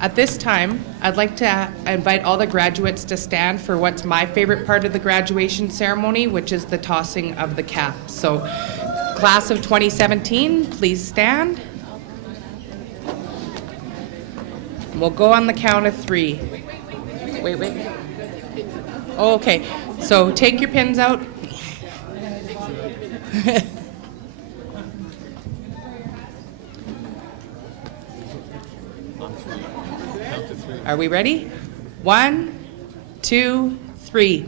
At this time, I'd like to invite all the graduates to stand for what's my favorite part of the graduation ceremony, which is the tossing of the cap. So, class of 2017, please stand. We'll go on the count of 3. Wait. Oh, okay, so take your pins out. Are we ready? 1, 2, 3.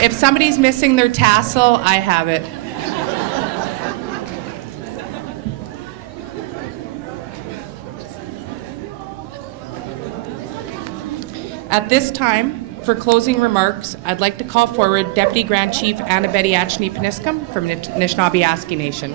If somebody's missing their tassel, I have it. At this time, for closing remarks, I'd like to call forward Deputy Grand Chief Achneepineskum from Nishnawbe-Aski Nation.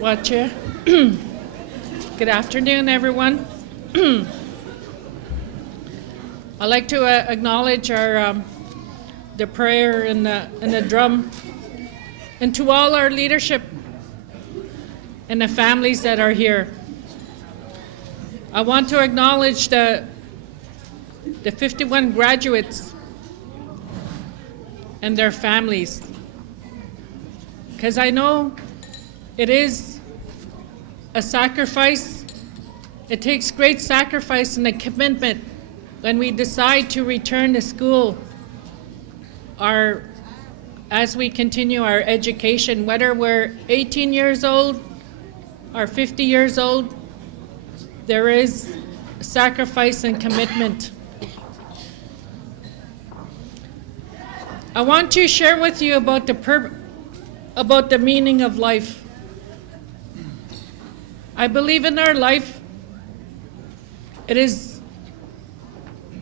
Watcha. Good afternoon, everyone. I'd like to acknowledge our the prayer and the drum, and to all our leadership and the families that are here. I want to acknowledge the 51 graduates and their families, because I know it is a sacrifice. It takes great sacrifice and a commitment when we decide to return to school as we continue our education, whether we're 18 years old or 50 years old. There is sacrifice and commitment. I want to share with you about the meaning of life. I believe in our life,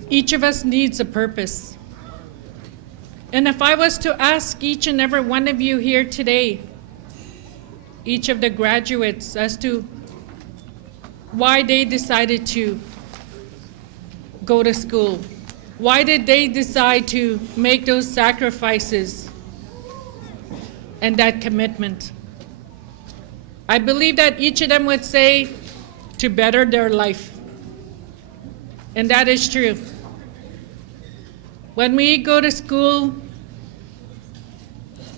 each of us needs a purpose. And if I was to ask each and every one of you here today, each of the graduates, as to why they decided to go to school, why did they decide to make those sacrifices and that commitment, I believe that each of them would say to better their life. And that is true. When we go to school,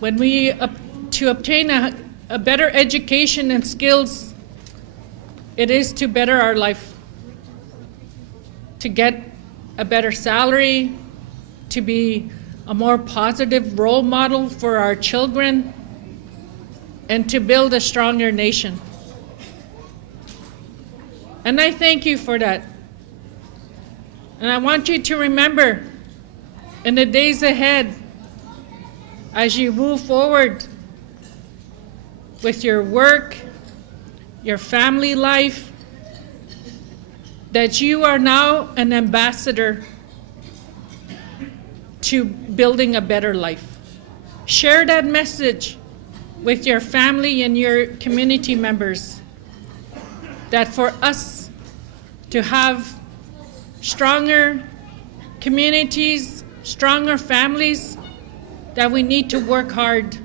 to obtain a better education and skills, it is to better our life, to get a better salary, to be a more positive role model for our children, and to build a stronger nation. And I thank you for that. And I want you to remember, in the days ahead, as you move forward with your work, your family life, that you are now an ambassador to building a better life. Share that message with your family and your community members, that for us to have stronger communities, stronger families, that we need to work hard,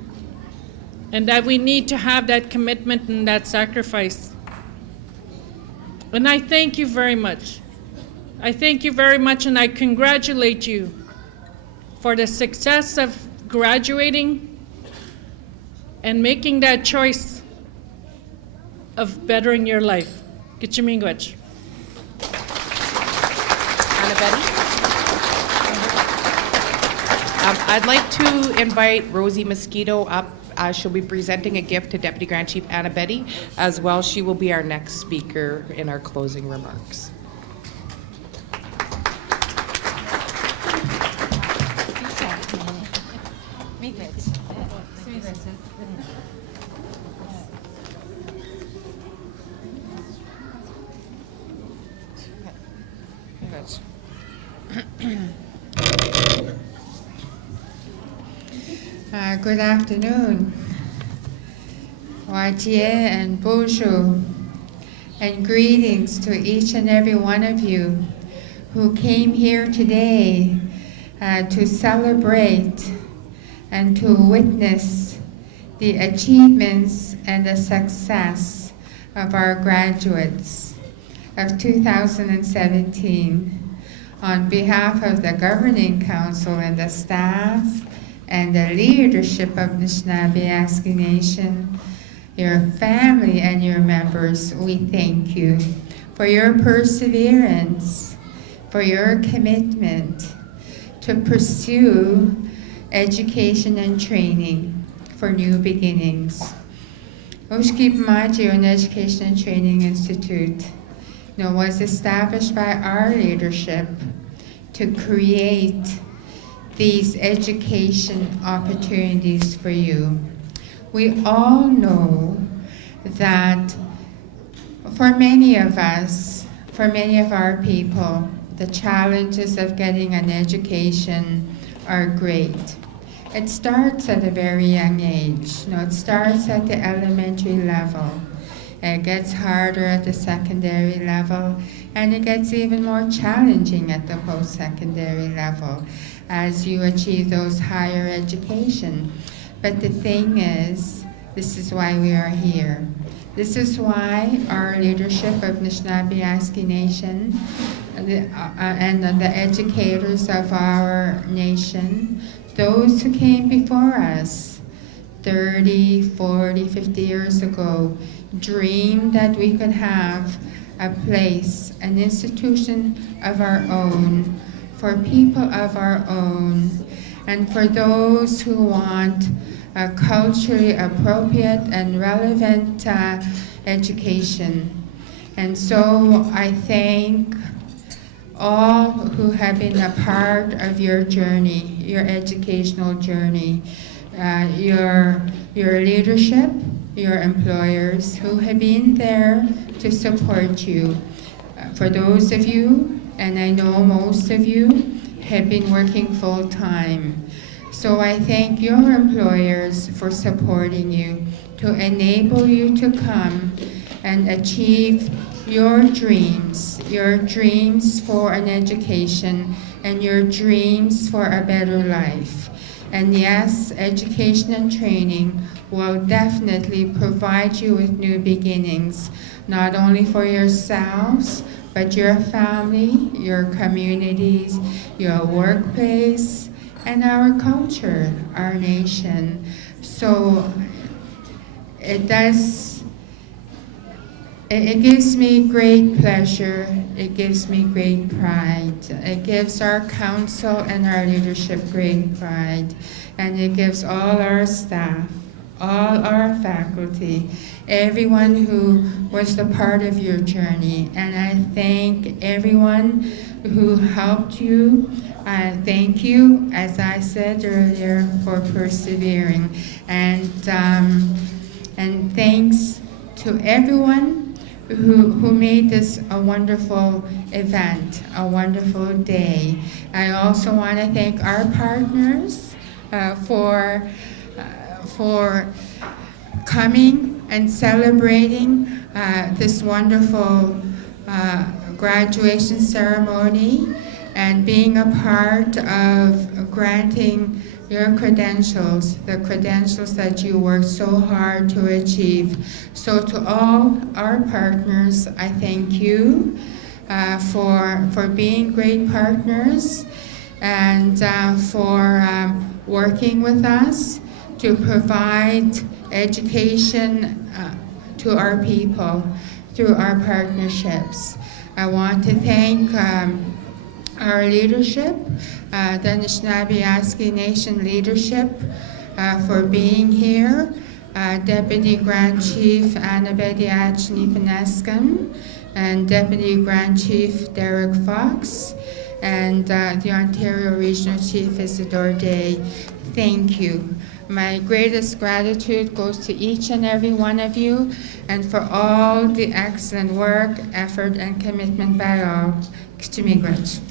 and that we need to have that commitment and that sacrifice. And I thank you very much. I thank you very much, and I congratulate you for the success of graduating and making that choice of bettering your life. Gitchimingwich. I'd like to invite Rosie Mosquito up. She'll be presenting a gift to Deputy Grand Chief Anna Betty. As well, she will be our next speaker in our closing remarks. Good afternoon. Wajie and bonjour, and greetings to each and every one of you who came here today to celebrate and to witness the achievements and the success of our graduates of 2017. On behalf of the Governing Council and the staff and the leadership of Nishnawbe-Aski Nation, your family and your members, we thank you for your perseverance, for your commitment to pursue education and training for new beginnings. Oshki an Education and Training Institute was established by our leadership to create these education opportunities for you. We all know that for many of us, for many of our people, the challenges of getting an education are great. It starts at a very young age. It starts at the elementary level. It gets harder at the secondary level, and it gets even more challenging at the post-secondary level as you achieve those higher education. But the thing is, this is why we are here. This is why our leadership of Nishnawbe-Aski Nation and the educators of our nation, those who came before us 30, 40, 50 years ago, dreamed that we could have a place, an institution of our own, for people of our own, and for those who want a culturally appropriate and relevant education. And so I thank all who have been a part of your journey, your educational journey, your leadership, your employers who have been there to support you. For those of you, and I know most of you, have been working full time. So I thank your employers for supporting you, to enable you to come and achieve your dreams for an education, and your dreams for a better life. And yes, education and training will definitely provide you with new beginnings, not only for yourselves, but your family, your communities, your workplace, and our culture, our nation. So it gives me great pleasure, it gives me great pride, it gives our council and our leadership great pride, and it gives all our staff, all our faculty, everyone who was the part of your journey. And I thank everyone who helped you. Thank you, as I said earlier, for persevering. And thanks to everyone who made this a wonderful event, a wonderful day. I also want to thank our partners for coming and celebrating this wonderful graduation ceremony and being a part of granting your credentials, the credentials that you worked so hard to achieve. So to all our partners, I thank you for being great partners and for working with us to provide education to our people through our partnerships. I want to thank our leadership, the Nishnawbe-Aski Nation leadership, for being here. Deputy Grand Chief Achneepineskum and Deputy Grand Chief Derek Fox, and the Ontario Regional Chief Isadore Day. Thank you. My greatest gratitude goes to each and every one of you, and for all the excellent work, effort, and commitment by all. Extremely grateful.